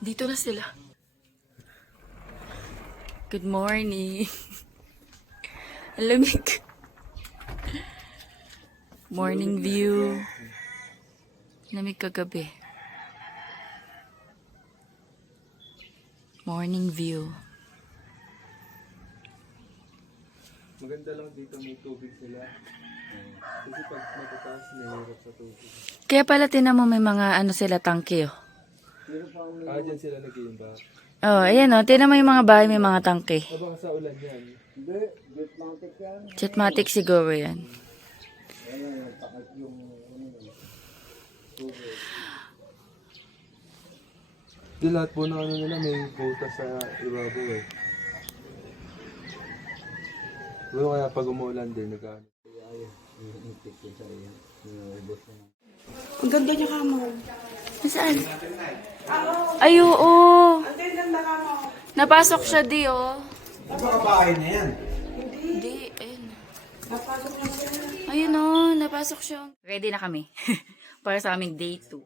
Dito na sila. Good morning. Ang lamig. Morning view. Lamig kagabi. Morning view. Maganda lang dito may tubig sila. Kasi pag matataas, mahirap sa tubig. Kaya pala tinan mo may mga ano sila tangke oh. Dyan sila nag-iimba. Oh, ayan oh. Tinan mo yung mga bahay may mga tangke. Abang sa ulan yan. Hindi, jetmatic yan. Jetmatic siguro yan. Di lahat po na ano nila may butas sa ibabaw eh. Pero kaya pag umuulan din, nag-ano. Ang ganda niya ka mo. Saan? Ay, oo. Ang ganda ka mo. Napasok siya di oh. Mga bahay na yan. Hindi, ayun. Napasok na siya. Ayun oh, napasok siya. Ready na kami. Para sa aming day 2.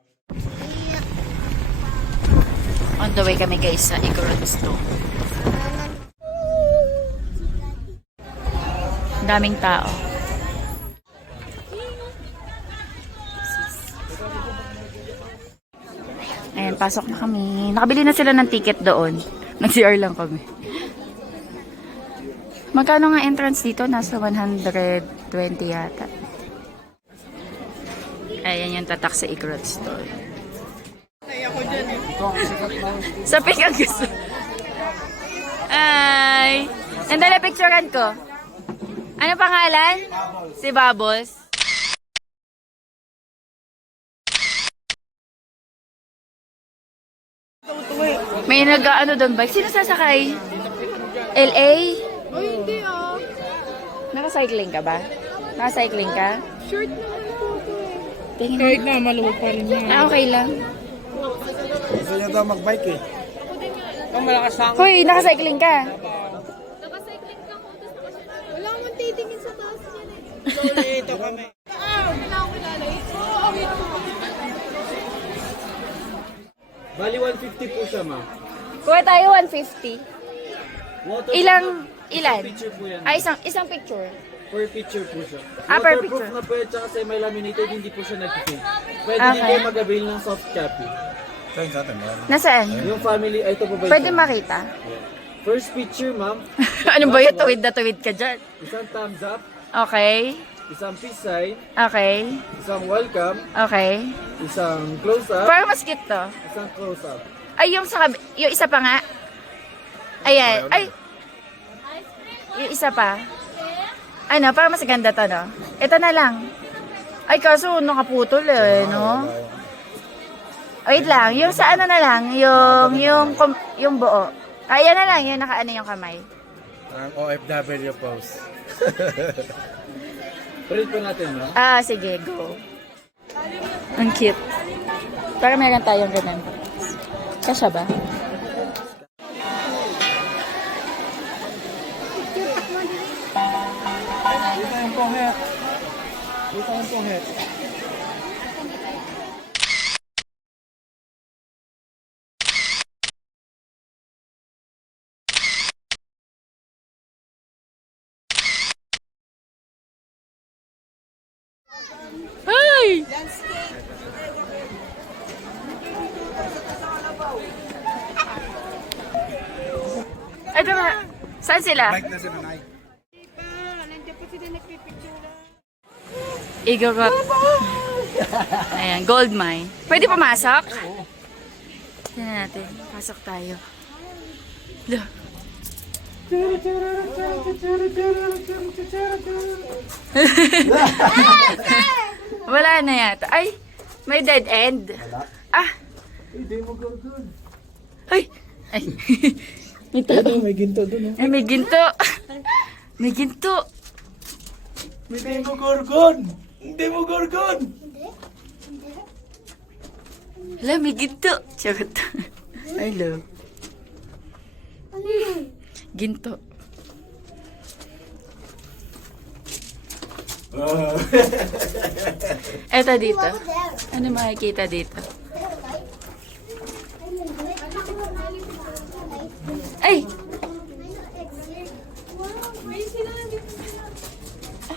On the way kami guys sa Igorosto. Daming tao. Ayan, pasok na kami. Nakabili na sila ng ticket doon. Nag-CR lang kami. Magkano nga entrance dito? Nasa 120 yata. Ayan yung tatak sa Igorot store. Sa pick ang gusto. Ay! Nandala picturean ko. Ano pangalan? Si Bubbles. May nag-ano doon bike. Sino sasakay? LA? Oh, hindi ah. Naka-cycling ka ba? Naka-cycling ka? Short naman po ito eh. Tingin Kahit na maluwag pa rin yan. okay lang. Gusto niya daw mag-bike eh. Ang malakas lang. Hoy, naka-cycling ka? Nakacycling ka ko. Wala akong titingin sa taas yan eh. Ito kami. Wala akong kilala. Bali 150 po siya, ma. Kuha tayo 150. Ilan? Picture po yan. Ay, isang picture. Per picture po siya. Ah, per Waterproof picture. na po yan, tsaka semi-laminated, hindi po siya nag-fade. Pwede Okay. din kayo mag-avail ng soft copy. Saan sa atin meron? Nasaan? Yung family, ay ito po ba Pwede ito? makita. First picture, ma'am. Ano ba yun? Tuwid na tuwid ka dyan. Isang thumbs up, Okay. isang peace sign, Okay. isang welcome, Okay. isang close-up, Parang mas cute to. isang close-up. Ay, yung isa pa nga. Ayan. Ay. Yung isa pa. Ano, parang mas ganda to, no? Ito na lang. Ay, kaso nakaputol eh, no? Wait lang. Yung sa ano na lang. Yung buo. Ayan na lang. Yung nakaano yung kamay. Ang OFW pose. Print po natin, ma'am. Ah, sige. Go. Ang cute. Para meron tayong ganun. Kasya ba? Dito yung pohet. Dito yung pohet. Ay! Ito na. Saan sila? Bike na si Manay. Nandiyan pa sila nagpipicture. Igorot. Ayan, gold mine. Pwede pumasok? Tignan natin. Pasok tayo. Look. Wala na yata. Ay, may dead end. Ah, Hindi mo gagawin. ay. Ay. May tao. May ginto dun. Ay, may ginto. May ginto. Hindi mo gorgon. Hindi mo gorgon. Hala, may ginto. Charot. Hello. Ginto. Eto dito. Ano makikita dito? Ay!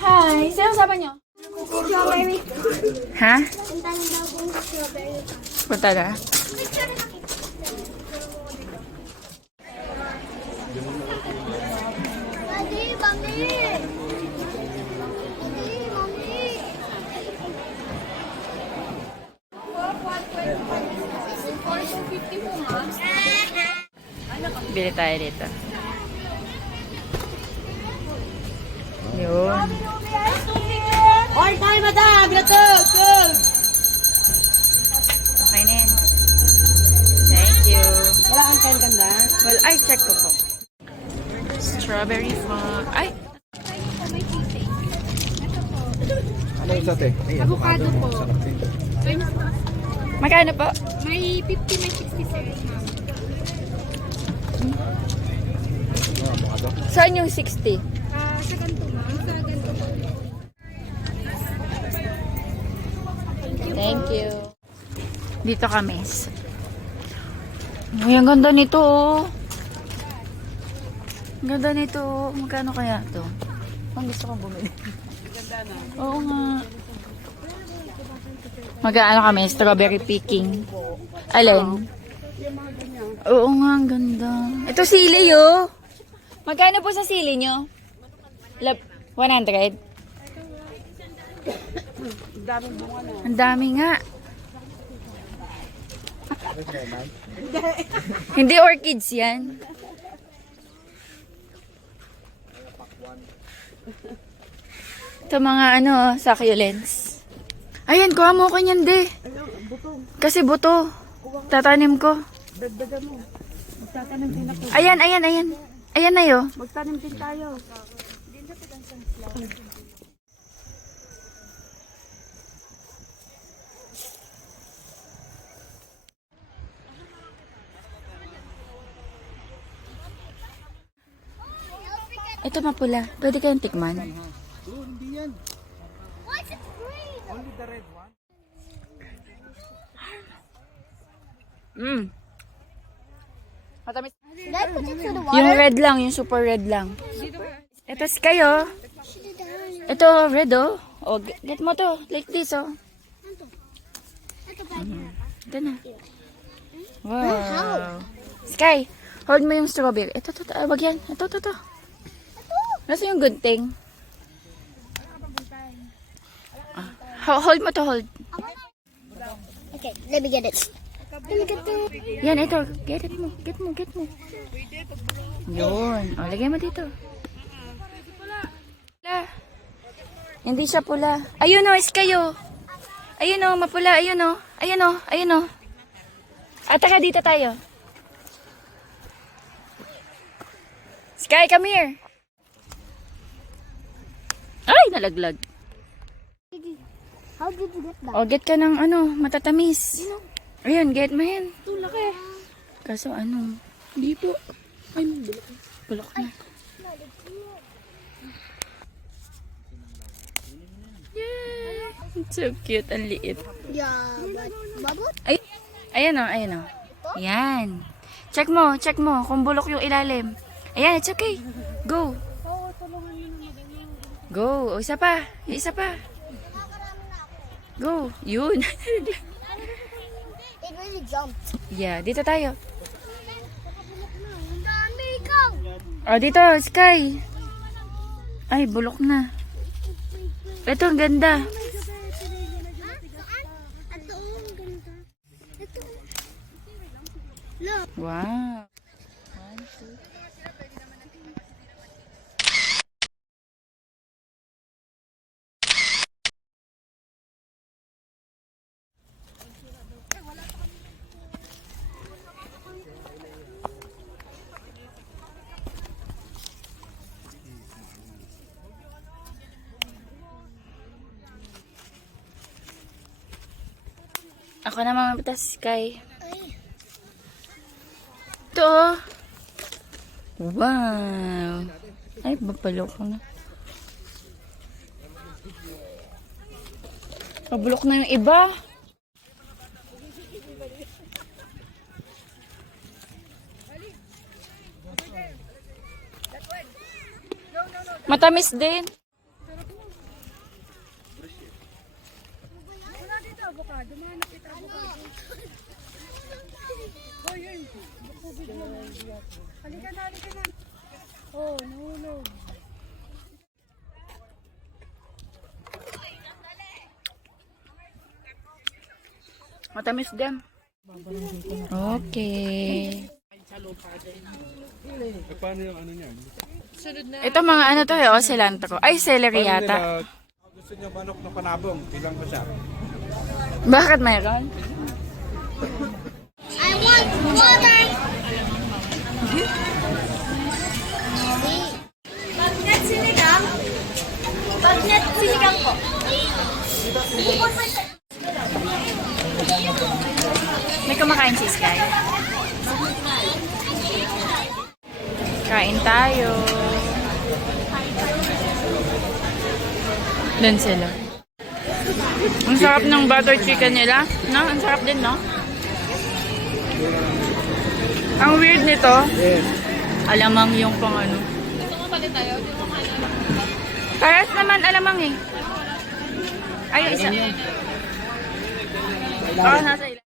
Hi! Sino kasama niyo? Strawberry. Ha? Punta na daw kung strawberry. Punta na. Daddy, mami! Daddy, mami! Bili tayo dito. Yun. All time, madam! Gatog! Okay na yan. Thank you. Wala kang pen ganda? Well, ay, check ko po. Strawberry fog. Ay! Ano yung sate? Avocado po. Magkano po? May 50, may 60 sir. Saan yung 60? Sa ganito ma'am. Sa ganito po. Thank you. Dito kami. Ay, ang ganda nito, oh. Ang ganda nito, oh. Magkano kaya to? Ang gusto kong bumili. Oo nga. Mag-ano kami, strawberry picking. Alin? Oo nga, ang ganda. Ito sili, oh. Magkano po sa sili nyo? 100? Ang dami nga. Hindi orchids yan. Ito mga ano, succulents. Ayan, kuha mo ko niyan, de. Kasi buto. Tatanim ko. Dagdagan mo. Magtatanim din ako. Ayan, ayan, ayan. Ayan na yun. Magtanim din tayo. Ito mapula. Pwede kayong tikman. What's it green? Matamis. Did I put it to the water? Yung red lang, yung super red lang. Ito kayo. Ito red, oh. Oh, get mo to. Like this, oh. Ito na. Wow. Sky, hold mo yung strawberry. Ito, wag yan. Ito. Nasa yung good thing? Hold mo to, hold. Okay, let me get it. Let me get it. Yan, ito. Get mo. Yun. O, lagay mo dito. Pula. Hindi siya pula. Ayun o, kayo. Ayun o, mapula. Ayun o. At taka dito tayo. Sky, come here. Ay, nalaglag. How did you get that? O, get ka ng ano, matatamis. Ayun, get mo yan. Ito, laki. Kaso ano, Hindi po. Ay, bulok na. So cute, ang liit. Yeah, but bubble? Ay, ayan o. Yan. Check mo kung bulok yung ilalim. Ayan, it's okay. Go. Go. O, isa pa. Go. Yun. It really jumped. Yeah, dito tayo. Ang dami, ikaw! O, dito, Sky. Ay, bulok na. Ito, ang ganda. Saan? Ito, ang ganda. Ito. Look. Wow. Ako na mamapitas, Sky. Ito, oh. Wow. Ay, mapalok na. Pabulok na yung iba. Matamis din. Oh, nahulog. Matamis din. Okay. Paano yung ano niyan? Ito mga ano to eh, cilantro. Ay, celery yata. Gusto niyo manok na panabong? Bilang ko siya. Bakit mayroon? I want water! Bagnet sinigang? Bagnet sinigang po. May kumakain si Sky. Kain tayo. Doon sila. Ang sarap ng butter chicken nila. No? Ang sarap din, no? Ang weird nito. Alamang yung pang ano. Parehas naman alamang eh. Ay, yung isa. Oo, nasa ilan.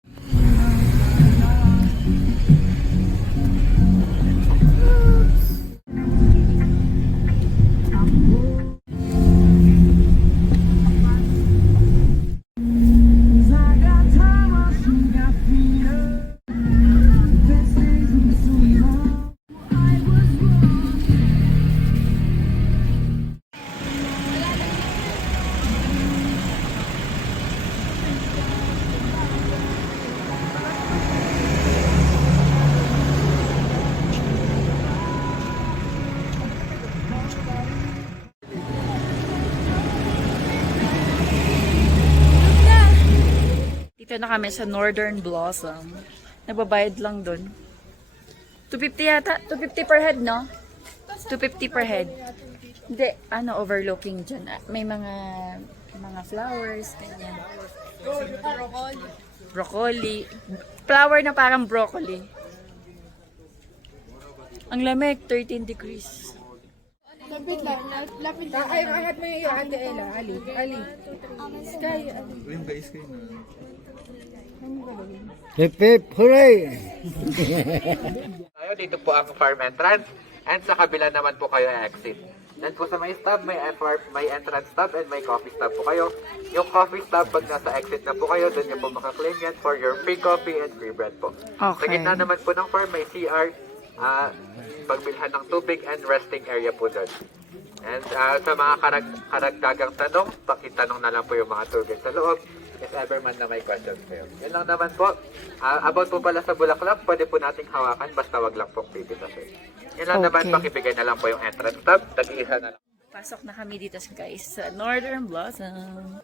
Dito na kami sa Northern Blossom. Nagbabayad lang dun. 250 yata? 250 per head, no? 250 per head. Hindi, ano, overlooking dyan. May mga flowers, ganyan. Broccoli. Flower na parang broccoli. Ang lamig, 13 degrees. Ay, ahat mo yung Ate Ella. Ali. Sky. Yung guys kayo na. Hip hip, hooray! Tayo, dito po ang farm entrance and sa kabila naman po kayo exit. Then po sa may stop, may entrance stop and may coffee stop po kayo. Yung coffee stop, pag nasa exit na po kayo, doon nyo po makaklaim yan for your free coffee and free bread po. Sa Okay. gitna naman po ng farm, may CR, pagbilhan ng tubig and resting area po doon. And sa mga karagdagang tanong, pakitanong na lang po yung mga tour guide sa loob. If ever man na may questions kayo. Yun lang naman po. About po pala sa Bulaklak, pwede po nating hawakan basta wag lang pong pipitasin. Yun lang naman, Okay. pakibigay na lang po yung entrance tab. Tag-isa na lang. Pasok na kami dito guys sa Northern Blossom.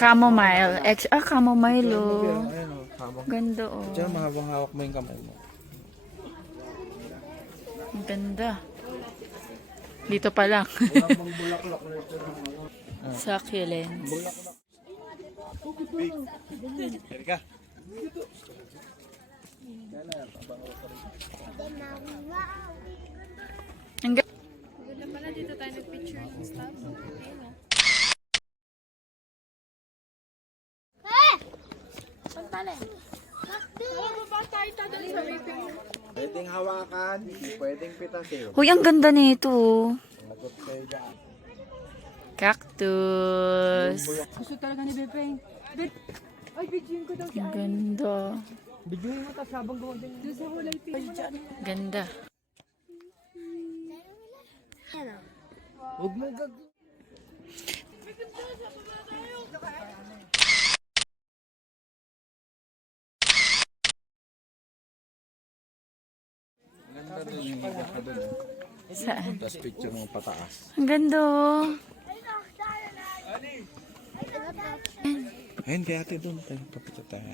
Chamomile. Chamomile oh. Ganda oh. Diyan, mahabang hawak mo yung kamay mo. Ang ganda. Dito pa lang. Succulents. Erika. Ang ganda. Wala pala dito tayo nag-picture ng stuff. Saan pala? Baba tayo doon sa vaping. Pwedeng hawakan, pwedeng pitasin. Uy, ang ganda nito. Lagot kayo dyan. Cactus. Gusto talaga ni Bepeng. Ay, bigyan ko daw si Ang ganda. Bigyan mo tapos habang gumagano. Doon sa hulay pink mo dyan. Ganda. Huwag mo gag... Ganda doon yung higa ka doon. Saan? Tapos picture mo pataas. Ang ganda oh. Ayun, kaya ate doon tayo. Papita tayo.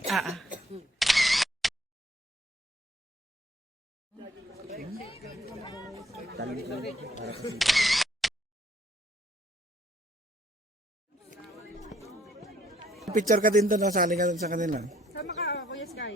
Picture ka din doon, nasali ka doon sa kanila. Sama ka, Kuya Sky.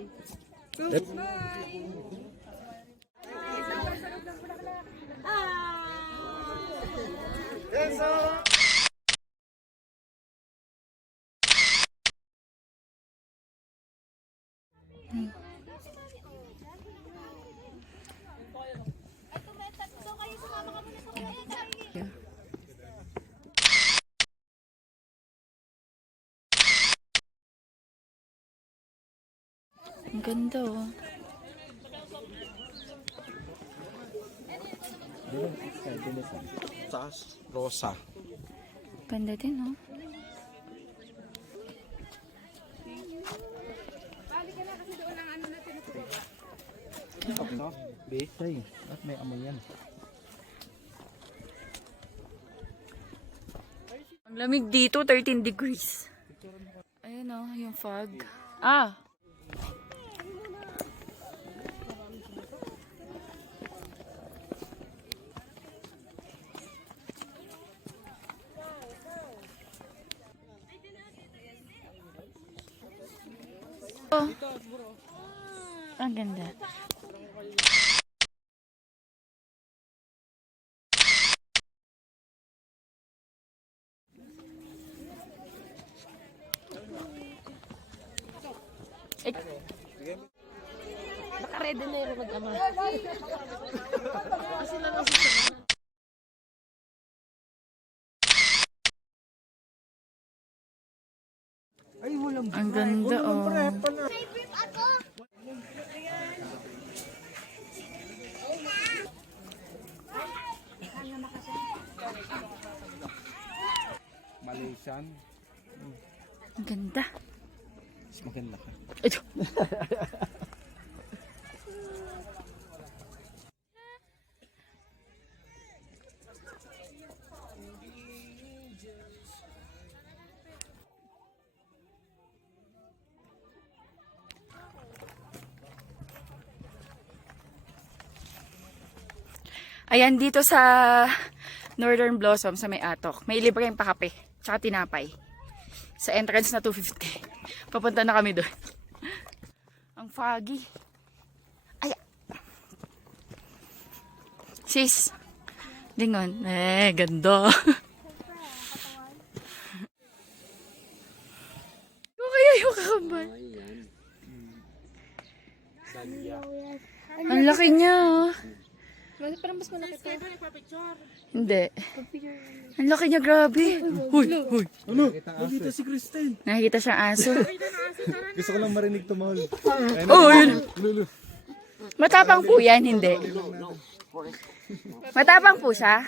Ang ganda oh. Taas, rosa. Ganda din oh. Betay. At may amoy yan. Ang lamig dito, 13 degrees. Ayun oh, yung fog. Ah! Oh. Ang ganda. Naka-ready na yung mag-ama. Ang ganda oh. Malaysian. Ang ganda. Mas maganda ka. Ito. Ayan, dito sa Northern Blossom sa may Atok, may libreng pakape, tsaka tinapay. Sa entrance na 250. Papunta na kami doon. Ang foggy. Ay. Sis. Lingon. Ganda. Ano kaya yung kakambal? Ang laki niya. Oh. Parang mas malaki to. Hindi. Ang laki niya, grabe. Huy, huy. Ano? Nakita si Kristen. Nakikita siyang aso. Gusto ko lang marinig tumahol. Oh, yun. Lulu. Matapang po yan, hindi. Matapang po siya.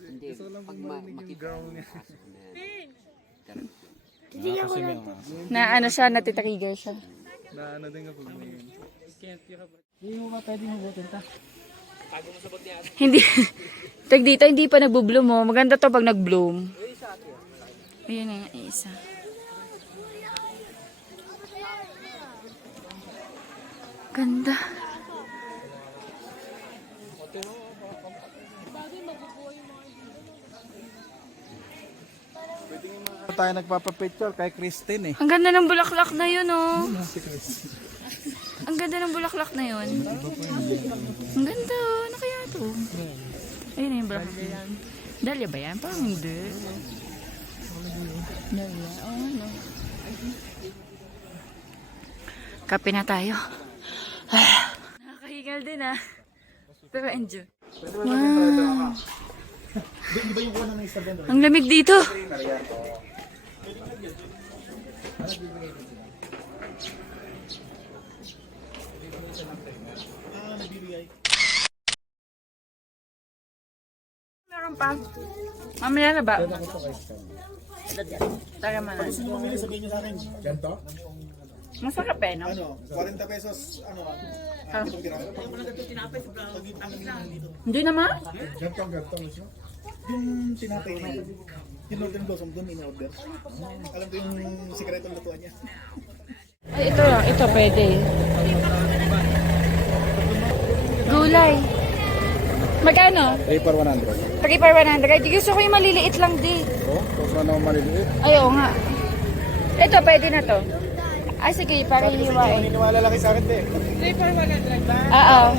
Gusto ko lang marinig yung growl niya. Na ano siya, natitrigger siya. Na ano din nga pag may... Hindi. Tag dito, hindi pa nagbo-bloom oh. Maganda to pag nag-bloom. Ayun na yung isa. Ganda. Tayo nagpapapicture kay Kristen eh. Ang ganda ng bulaklak na yun oh. Ang ganda ng bulaklak na yun. Ang ganda oh. Ano kaya to? Ayun na yung bulaklak. Dahlia ba yan? Parang hindi. Dahlia. Oh, ano. Kape na tayo. Nakakahingal din ah. Pero enjoy. Wow. Ang lamig dito. Meron pa. Mamaya na ba? Tara man. Masarap eh, no? Ano, 40 pesos, ano, itong piraso. Hindi naman? Gantong, no? Yung tinapay na yun, yung Northern Blossom, doon in-order. Alam ko yung sikretong lutuan niya. Ay, ito pwede. Gulay. Magkano? 3 for 100. 3 for 100. Gusto ko yung maliliit lang di. Oh, kung saan naman maliliit. Ay, oo nga. Ito, pwede na to. Ah, sige, para hihiwain. Naniniwala lang sa akin, eh. Oo.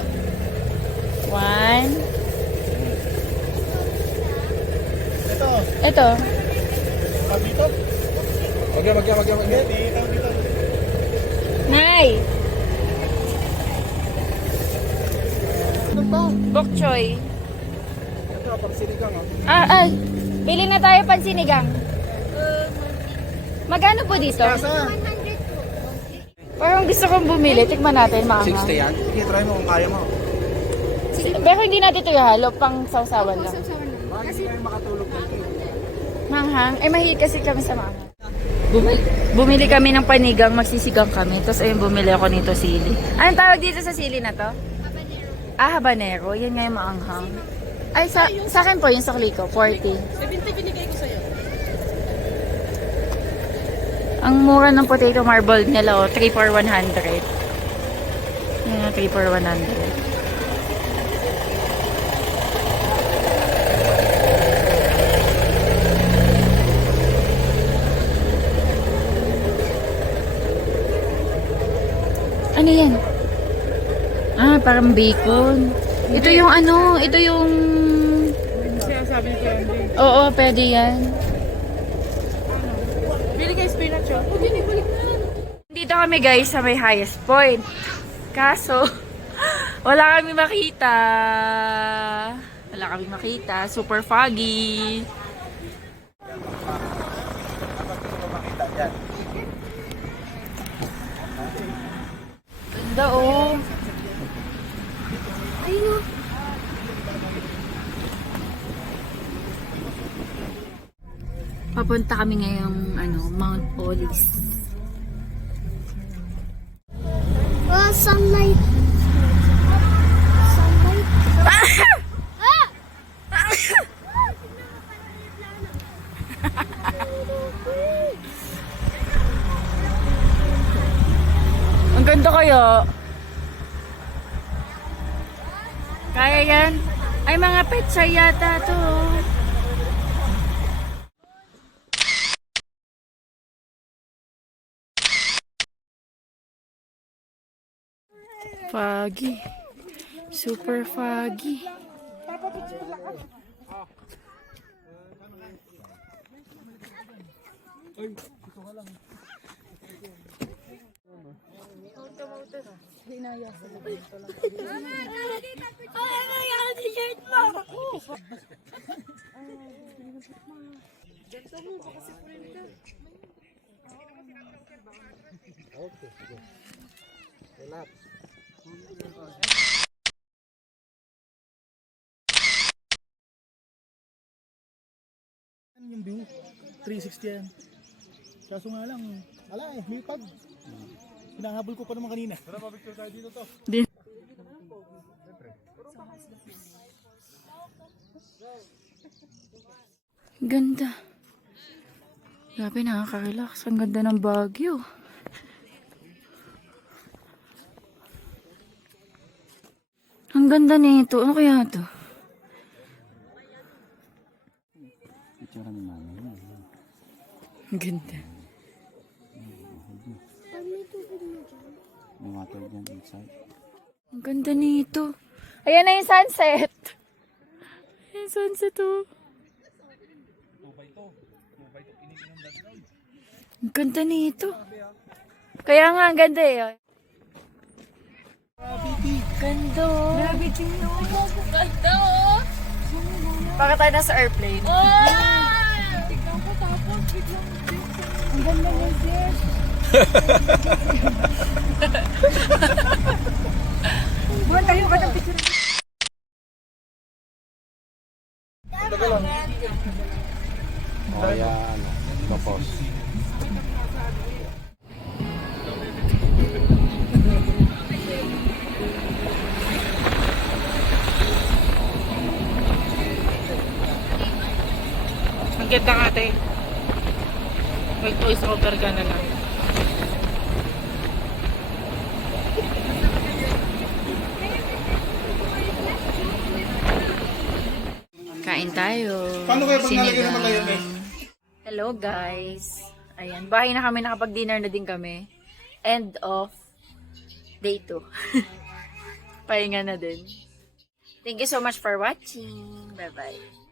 1. dito. Ito. Tawag dito. Wag yan. Hindi, tawag dito. Nay! Ano to? Bok choy. Ito, pag sinigang Ay! Pili na tayo pansinigang. Magkano po dito? Kasa. Parang gusto kong bumili. Tikman natin, mama. 60 yan. Sige, try mo kung kaya mo. Pero hindi natin ito ihalo, pang sausawan lang. Kasi makatulog na ito. Manghang. Eh, mahilig kasi kami sa manghang. Bumili kami ng panigang, magsisigang kami. Tapos ayun, bumili ako nito sili. Anong tawag dito sa sili na to? Habanero. Ah, habanero. Yan nga yung maanghang. Ay, sa akin po, yung sukli ko, 40. 70 binigay ko sa'yo. Ang mura ng potato marble nila, oh, 3 for 100. Yan, 3 for 100. Ano yan? Ah, parang bacon. Ito yung ano, ito yung... Sinasabi ko yan. Oo, pwede yan. Bili kayo spinach oh. Dito kami guys sa may highest point. Kaso, wala kami makita. Wala kami makita. Super foggy. Ganda oh. Papunta kami ngayong Mount Olis. Oh, sunlight. Sunlight. Ang ganda kaya. Kaya yan? Ay, mga petsa yata to. Foggy. Super foggy. Yung view, 360 yan. Kaso nga lang, may pag. Hinahabol ko pa naman kanina. Tara, picture tayo dito to. Ganda. Grabe, nakaka-relax. Ang ganda ng Baguio. Ang ganda nito. Ano kaya to? Ang ganda. May water dyan inside. Ang ganda nito. Ayan na yung sunset. Ayan sunset oh. Ang ganda nito. Kaya nga, ang ganda eh. Ganda oh. Gravity oh. Ganda oh. Baka tayo nasa airplane. Tignan ko tapos biglang ang ganda ng dress. Buwan tayo ba ng picture? Kaya tapos. Ang ganda nga ate. May voice over ka na lang. Kain tayo. Paano kaya pag nalagay naman tayo, eh? Hello guys. Ayan, bahay na kami, nakapag-dinner na din kami. End of day 2. Pahinga na din. Thank you so much for watching. Bye-bye.